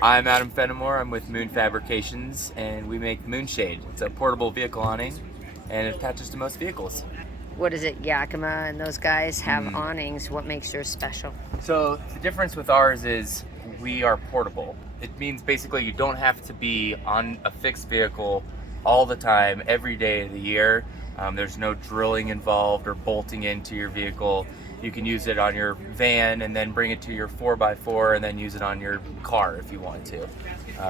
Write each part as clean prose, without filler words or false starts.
I'm Adam Fenimore. I'm with Moon Fabrications, and we make Moonshade. It's a portable vehicle awning, and it attaches to most vehicles. What is it? Yakima and those guys have awnings. What makes yours special? So the difference with ours is we are portable. It means basically you don't have to be on a fixed vehicle all the time, every day of the year. There's no drilling involved or bolting into your vehicle. You can use it on your van and then bring it to your 4x4 and then use it on your car if you want to.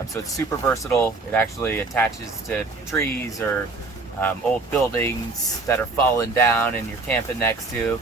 So it's super versatile. It actually attaches to trees or old buildings that are falling down and you're camping next to.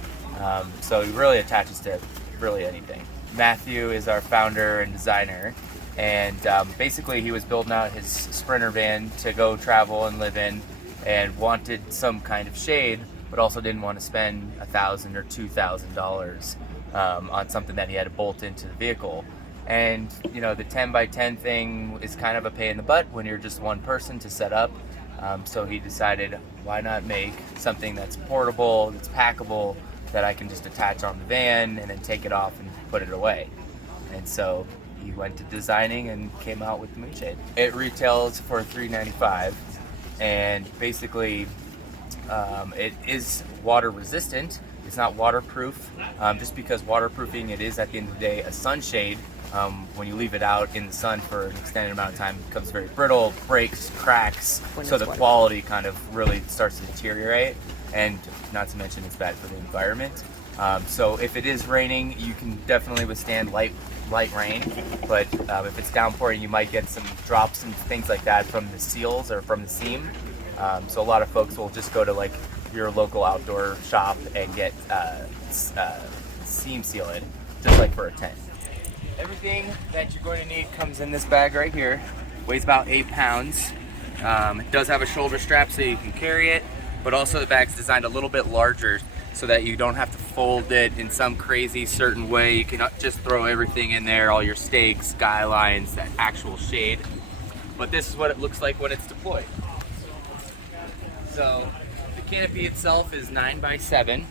So it really attaches to really anything. Matthew is our founder and designer, and basically he was building out his Sprinter van to go travel and live in, and wanted some kind of shade, but also didn't want to spend $1,000 or $2,000 on something that he had to bolt into the vehicle. And you know, the 10 by 10 thing is kind of a pain in the butt when you're just one person to set up. So he decided, why not make something that's portable, that's packable, that I can just attach on the van and then take it off and put it away. And so he went to designing and came out with Moonshade. It retails for $395, and basically it is water resistant. It's not waterproof, just because waterproofing it is at the end of the day a sunshade. When you leave it out in the sun for an extended amount of time, it becomes very brittle, breaks, cracks, so the quality kind of really starts to deteriorate, and not to mention it's bad for the environment. So if it is raining, you can definitely withstand light rain, but if it's downpouring, you might get some drops and things like that from the seals or from the seam. So a lot of folks will just go to like your local outdoor shop and get seam sealed, just like for a tent. Everything that you're going to need comes in this bag right here. Weighs about 8 pounds. It does have a shoulder strap so you can carry it, but also the bag's designed a little bit larger so that you don't have to fold it in some crazy certain way. You can just throw everything in there, all your stakes, guy lines, that actual shade. But this is what it looks like when it's deployed. So the canopy itself is 9 by 7,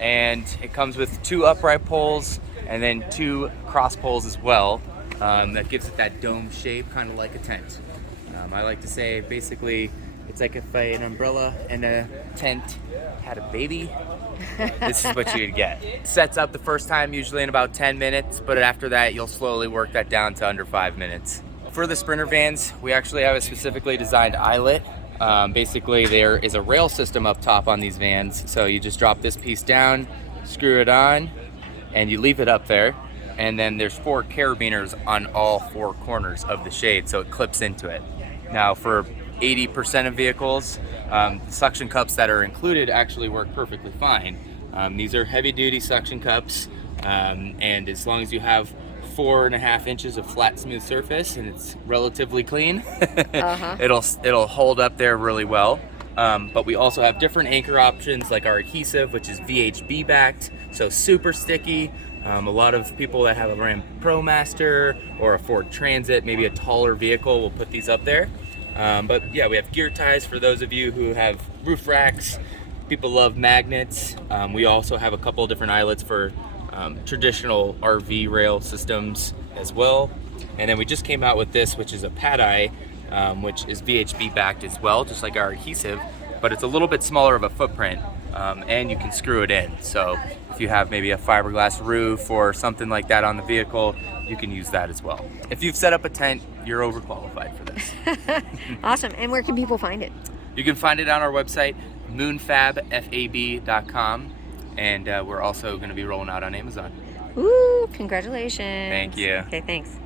and it comes with 2 upright poles and then 2 cross poles as well. That gives it that dome shape, kind of like a tent. I like to say basically it's like if an umbrella and a tent had a baby. This is what you would get. It sets up the first time usually in about 10 minutes, but after that you'll slowly work that down to under 5 minutes. For the Sprinter vans, we actually have a specifically designed eyelet. Basically there is a rail system up top on these vans, so you just drop this piece down, screw it on, and you leave it up there, and then there's 4 carabiners on all 4 corners of the shade, so it clips into it. Now for 80% of vehicles, suction cups that are included actually work perfectly fine. These are heavy duty suction cups, and as long as you have 4.5 inches of flat smooth surface and it's relatively clean, it'll hold up there really well. But we also have different anchor options, like our adhesive, which is VHB backed, so super sticky. A lot of people that have a Ram ProMaster or a Ford Transit, maybe a taller vehicle, will put these up there. But yeah, we have gear ties for those of you who have roof racks. People love magnets. We also have a couple of different eyelets for traditional RV rail systems as well. And then we just came out with this, which is a pad eye, which is VHB backed as well, just like our adhesive, but it's a little bit smaller of a footprint, and you can screw it in. So if you have maybe a fiberglass roof or something like that on the vehicle, you can use that as well. If you've set up a tent, you're overqualified for this. Awesome. And where can people find it? You can find it on our website, moonfab.com, and we're also going to be rolling out on Amazon. Ooh, congratulations. Thank you. Okay, thanks.